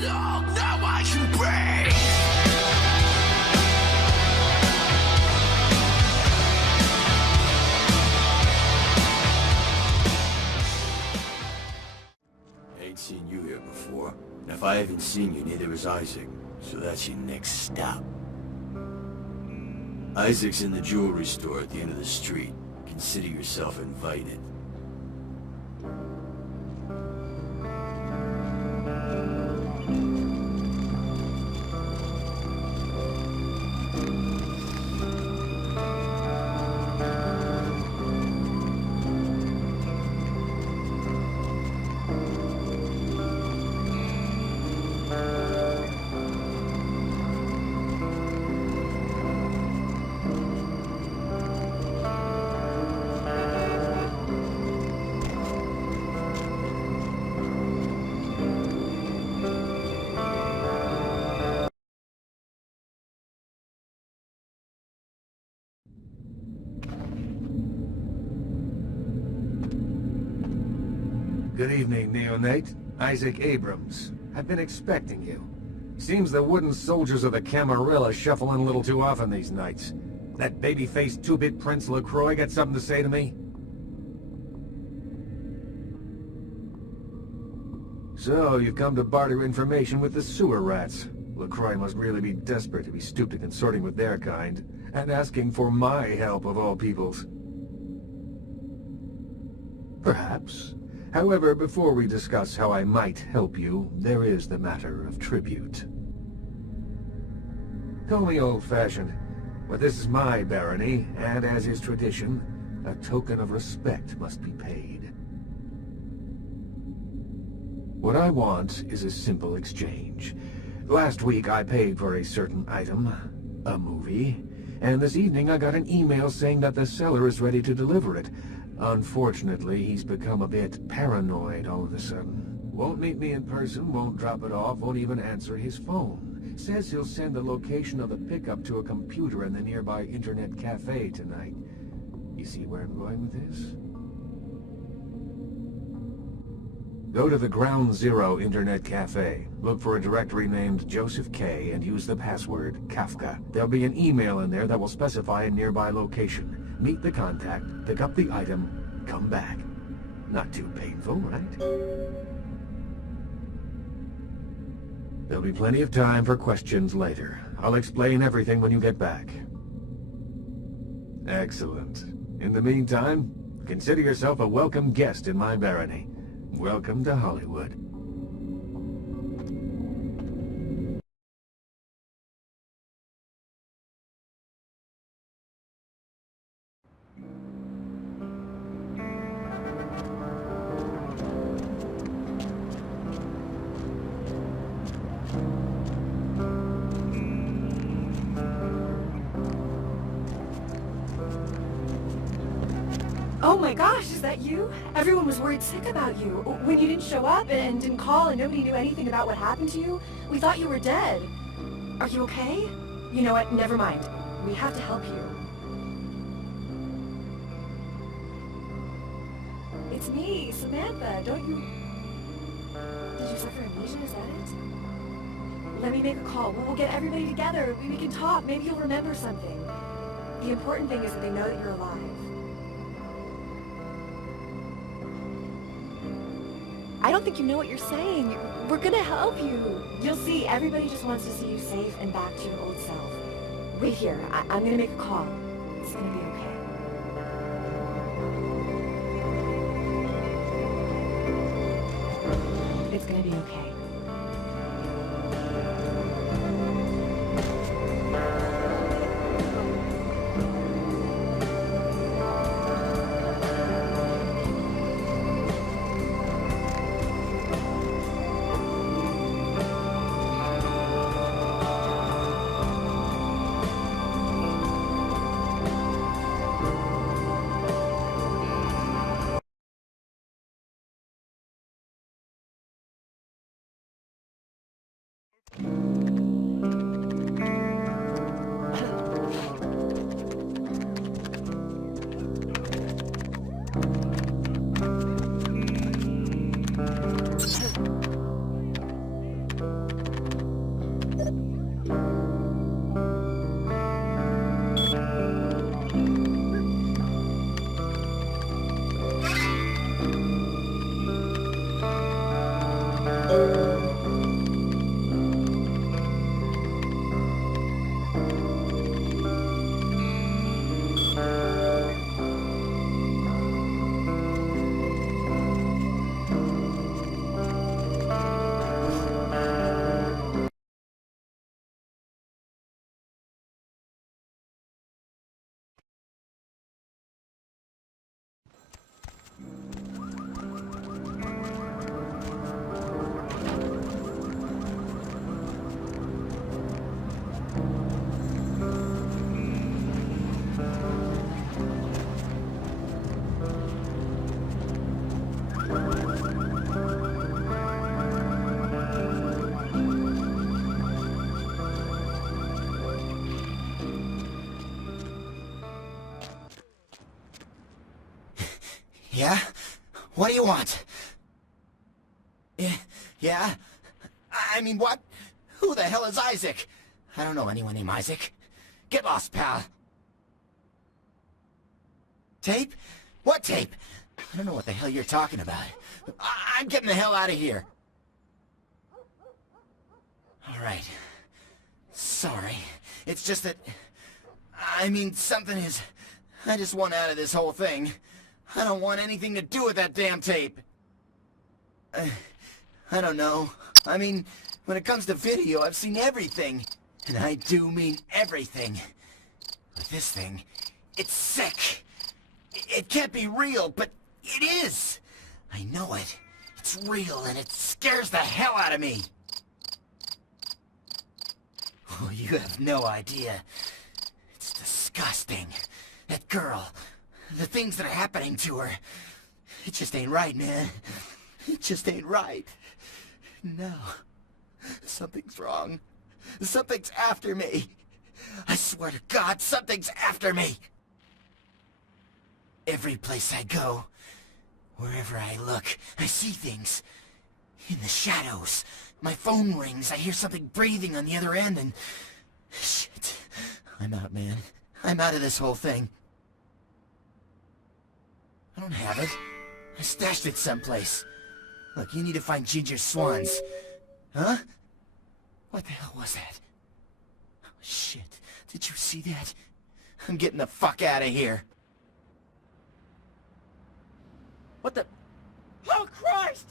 Now I can breathe. Ain't seen you here before. And if I haven't seen you, neither has Isaac. So that's your next stop. Isaac's in the jewelry store at the end of the street. Consider yourself invited. Good evening, neonate. Isaac Abrams. I've been expecting you. Seems the wooden soldiers of the Camarilla shuffle in a little too often these nights. That baby-faced two-bit Prince LaCroix got something to say to me? So, you've come to barter information with the sewer rats. LaCroix must really be desperate to be stooped to consorting with their kind, and asking for my help of all peoples. Perhaps. However, before we discuss how I might help you, there is the matter of tribute. Call me old-fashioned, but this is my barony, and as is tradition, a token of respect must be paid. What I want is a simple exchange. Last week I paid for a certain item, a movie, and this evening I got an email saying that the seller is ready to deliver it. Unfortunately, he's become a bit paranoid all of a sudden. Won't meet me in person, won't drop it off, won't even answer his phone. Says he'll send the location of the pickup to a computer in the nearby internet cafe tonight. You see where I'm going with this? Go to the Ground Zero Internet Cafe. Look for a directory named Joseph K. and use the password Kafka. There'll be an email in there that will specify a nearby location. Meet the contact, pick up the item, come back. Not too painful, right? There'll be plenty of time for questions later. I'll explain everything when you get back. Excellent. In the meantime, consider yourself a welcome guest in my barony. Welcome to Hollywood. Oh my gosh, is that you? Everyone was worried sick about you. When you didn't show up and didn't call and nobody knew anything about what happened to you, we thought you were dead. Are you okay? You know what, never mind. We have to help you. It's me, Samantha. Don't you... Did you suffer amnesia? Is that it? Let me make a call. We'll get everybody together. We can talk. Maybe you'll remember something. The important thing is that they know that you're alive. I don't think you know what you're saying. We're gonna help you. You'll see, everybody just wants to see you safe and back to your old self. Wait here, I'm gonna make a call. It's gonna be okay. It's gonna be okay. Yeah? What do you want? Yeah? I mean, what? Who the hell is Isaac? I don't know anyone named Isaac. Get lost, pal. Tape? What tape? I don't know what the hell you're talking about. I'm getting the hell out of here. Alright. Sorry. It's just that... I mean, something is... I just want out of this whole thing. I don't want anything to do with that damn tape. I don't know. I mean, when it comes to video, I've seen everything. And I do mean everything. But this thing, it's sick. It can't be real, but it is. I know it. It's real, and it scares the hell out of me. Oh, you have no idea. It's disgusting. That girl, the things that are happening to her. It just ain't right, man. It just ain't right. No. Something's wrong. Something's after me. I swear to God, something's after me. Every place I go, wherever I look, I see things. In the shadows. My phone rings, I hear something breathing on the other end, and... Shit. I'm out, man. I'm out of this whole thing. I don't have it. I stashed it someplace. Look, you need to find Ginger Swans. Huh? What the hell was that? Oh, shit. Did you see that? I'm getting the fuck out of here. What the... Oh, Christ!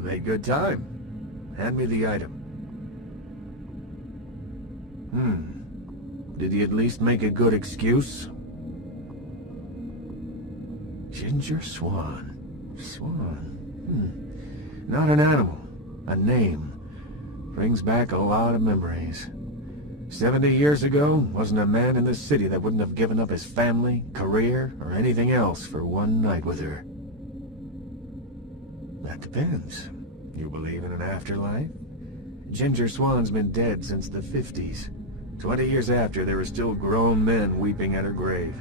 Made good time. Hand me the item. Did he at least make a good excuse? Ginger Swan. Not an animal. A name. Brings back a lot of memories. 70 years ago, wasn't a man in this city that wouldn't have given up his family, career, or anything else for one night with her. That depends. You believe in an afterlife? Ginger Swan's been dead since the 50s. 20 years after, there are still grown men weeping at her grave.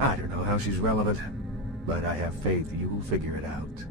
I don't know how she's relevant, but I have faith you'll figure it out.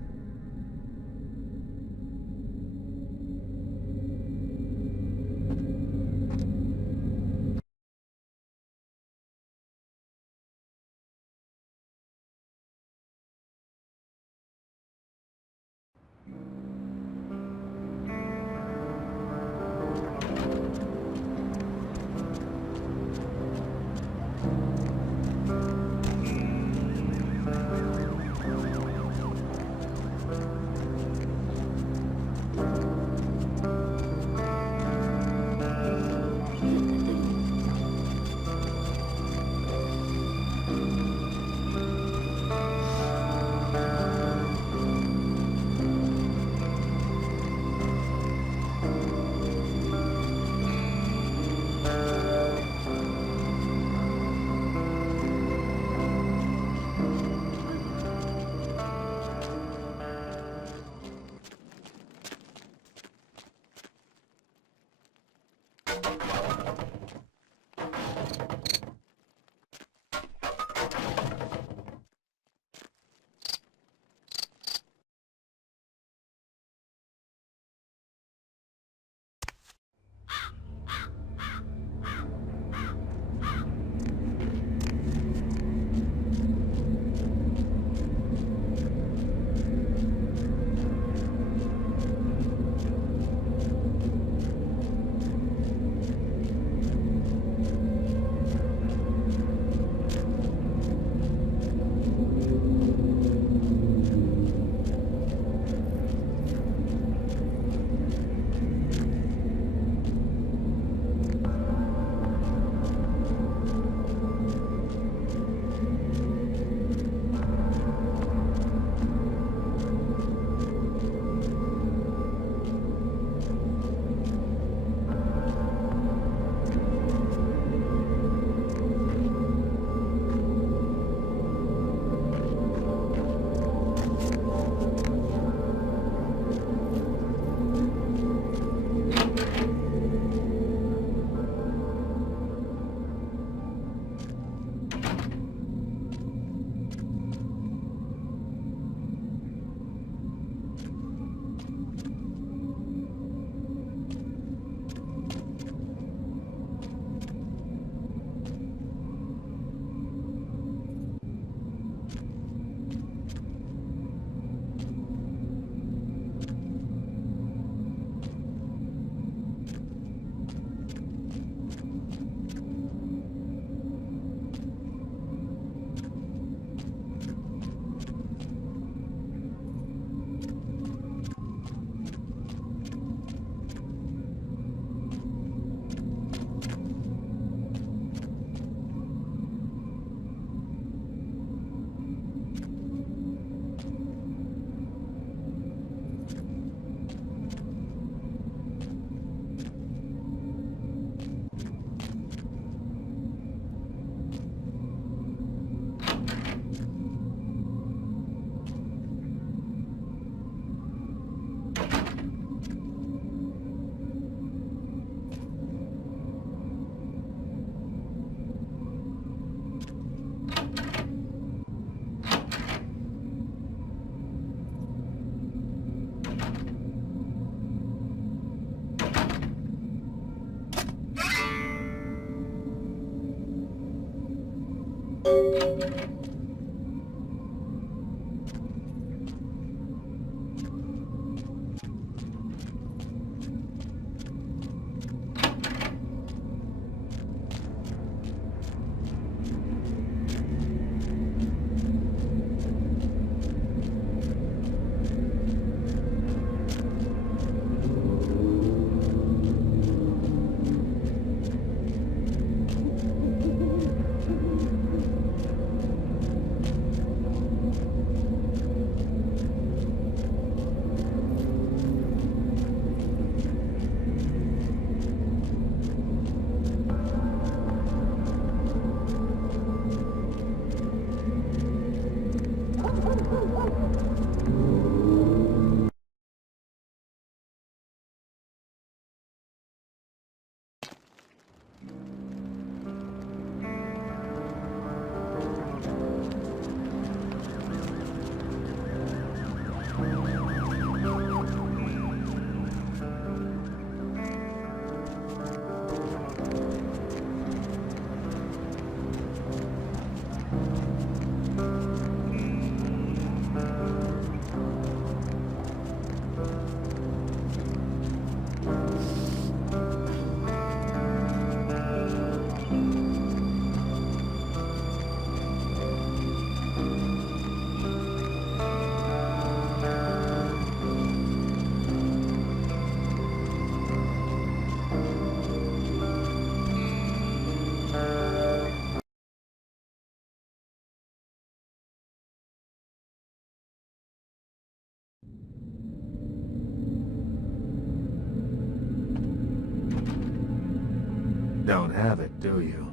Don't have it, do you?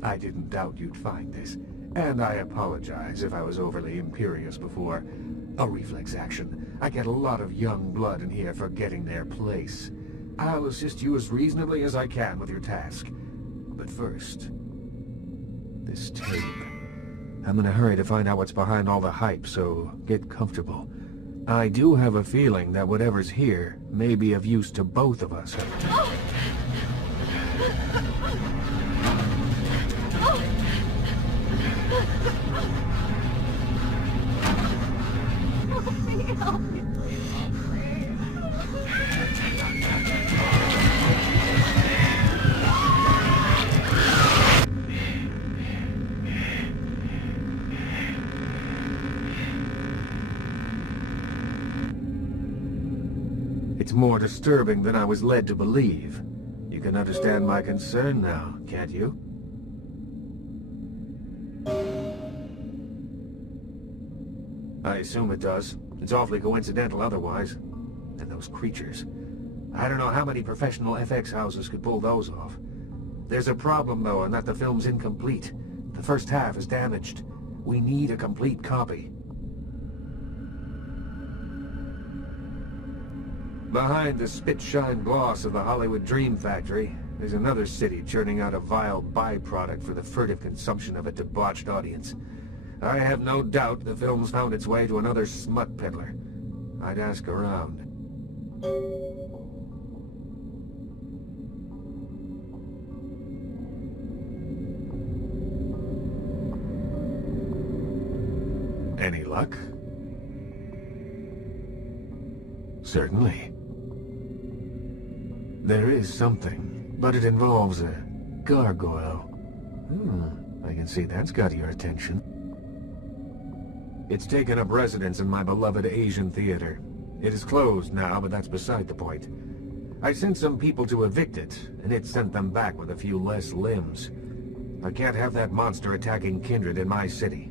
I didn't doubt you'd find this, and I apologize if I was overly imperious before. A reflex action. I get a lot of young blood in here forgetting their place. I'll assist you as reasonably as I can with your task. But first, this tape. I'm in a hurry to find out what's behind all the hype, so get comfortable. I do have a feeling that whatever's here may be of use to both of us. It's more disturbing than I was led to believe. You can understand my concern now, can't you? I assume it does. It's awfully coincidental otherwise. And those creatures. I don't know how many professional FX houses could pull those off. There's a problem, though, in that the film's incomplete. The first half is damaged. We need a complete copy. Behind the spit-shine gloss of the Hollywood Dream Factory, there's another city churning out a vile byproduct for the furtive consumption of a debauched audience. I have no doubt the film's found its way to another smut peddler. I'd ask around. Any luck? Certainly. There is something, but it involves a gargoyle. I can see that's got your attention. It's taken up residence in my beloved Asian theater. It is closed now, but that's beside the point. I sent some people to evict it, and it sent them back with a few less limbs. I can't have that monster attacking kindred in my city.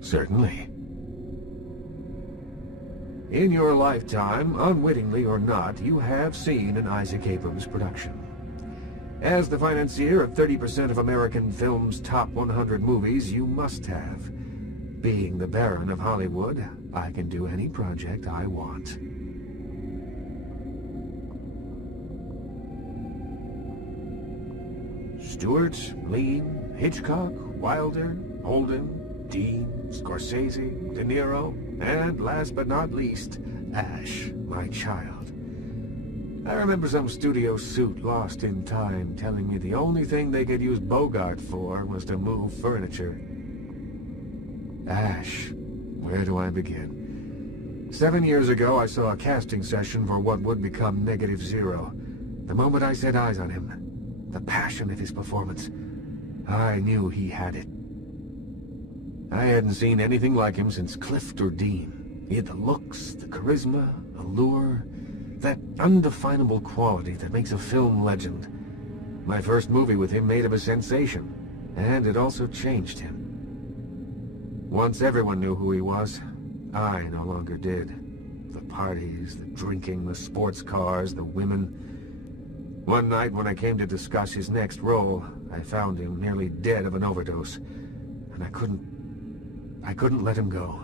Certainly. In your lifetime, unwittingly or not, you have seen an Isaac Abrams production. As the financier of 30% of American film's top 100 movies, you must have. Being the Baron of Hollywood, I can do any project I want. Stewart, Lean, Hitchcock, Wilder, Holden, Dean, Scorsese, De Niro, and last but not least, Ash, my child. I remember some studio suit lost in time telling me the only thing they could use Bogart for was to move furniture. Ash. Where do I begin? 7 years ago, I saw a casting session for what would become Negative Zero. The moment I set eyes on him, the passion of his performance, I knew he had it. I hadn't seen anything like him since Clift or Dean. He had the looks, the charisma, allure, that undefinable quality that makes a film legend. My first movie with him made him a sensation, and it also changed him. Once everyone knew who he was, I no longer did. The parties, the drinking, the sports cars, the women. One night when I came to discuss his next role, I found him nearly dead of an overdose, and I couldn't let him go.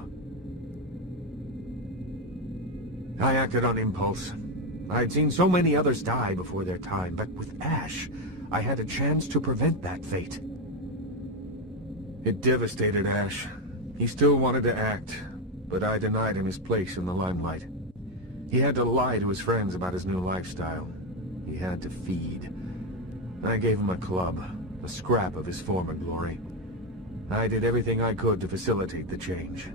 I acted on impulse. I'd seen so many others die before their time, but with Ash, I had a chance to prevent that fate. It devastated Ash. He still wanted to act, but I denied him his place in the limelight. He had to lie to his friends about his new lifestyle. He had to feed. I gave him a club, a scrap of his former glory. I did everything I could to facilitate the change.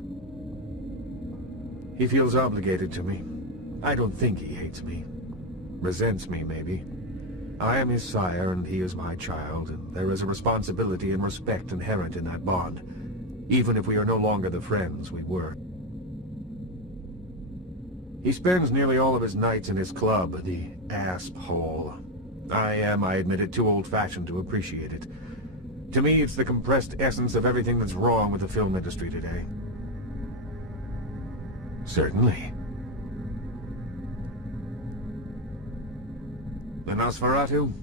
He feels obligated to me. I don't think he hates me. Resents me, maybe. I am his sire, and he is my child, and there is a responsibility and respect inherent in that bond, even if we are no longer the friends we were. He spends nearly all of his nights in his club, the Asp Hole. I admit it, too old-fashioned to appreciate it. To me, it's the compressed essence of everything that's wrong with the film industry today. Certainly. The Nosferatu?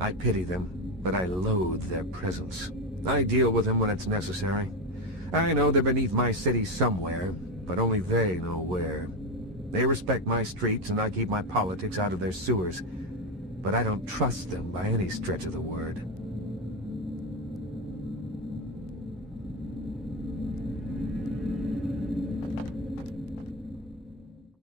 I pity them, but I loathe their presence. I deal with them when it's necessary. I know they're beneath my city somewhere, but only they know where. They respect my streets, and I keep my politics out of their sewers. But I don't trust them by any stretch of the word.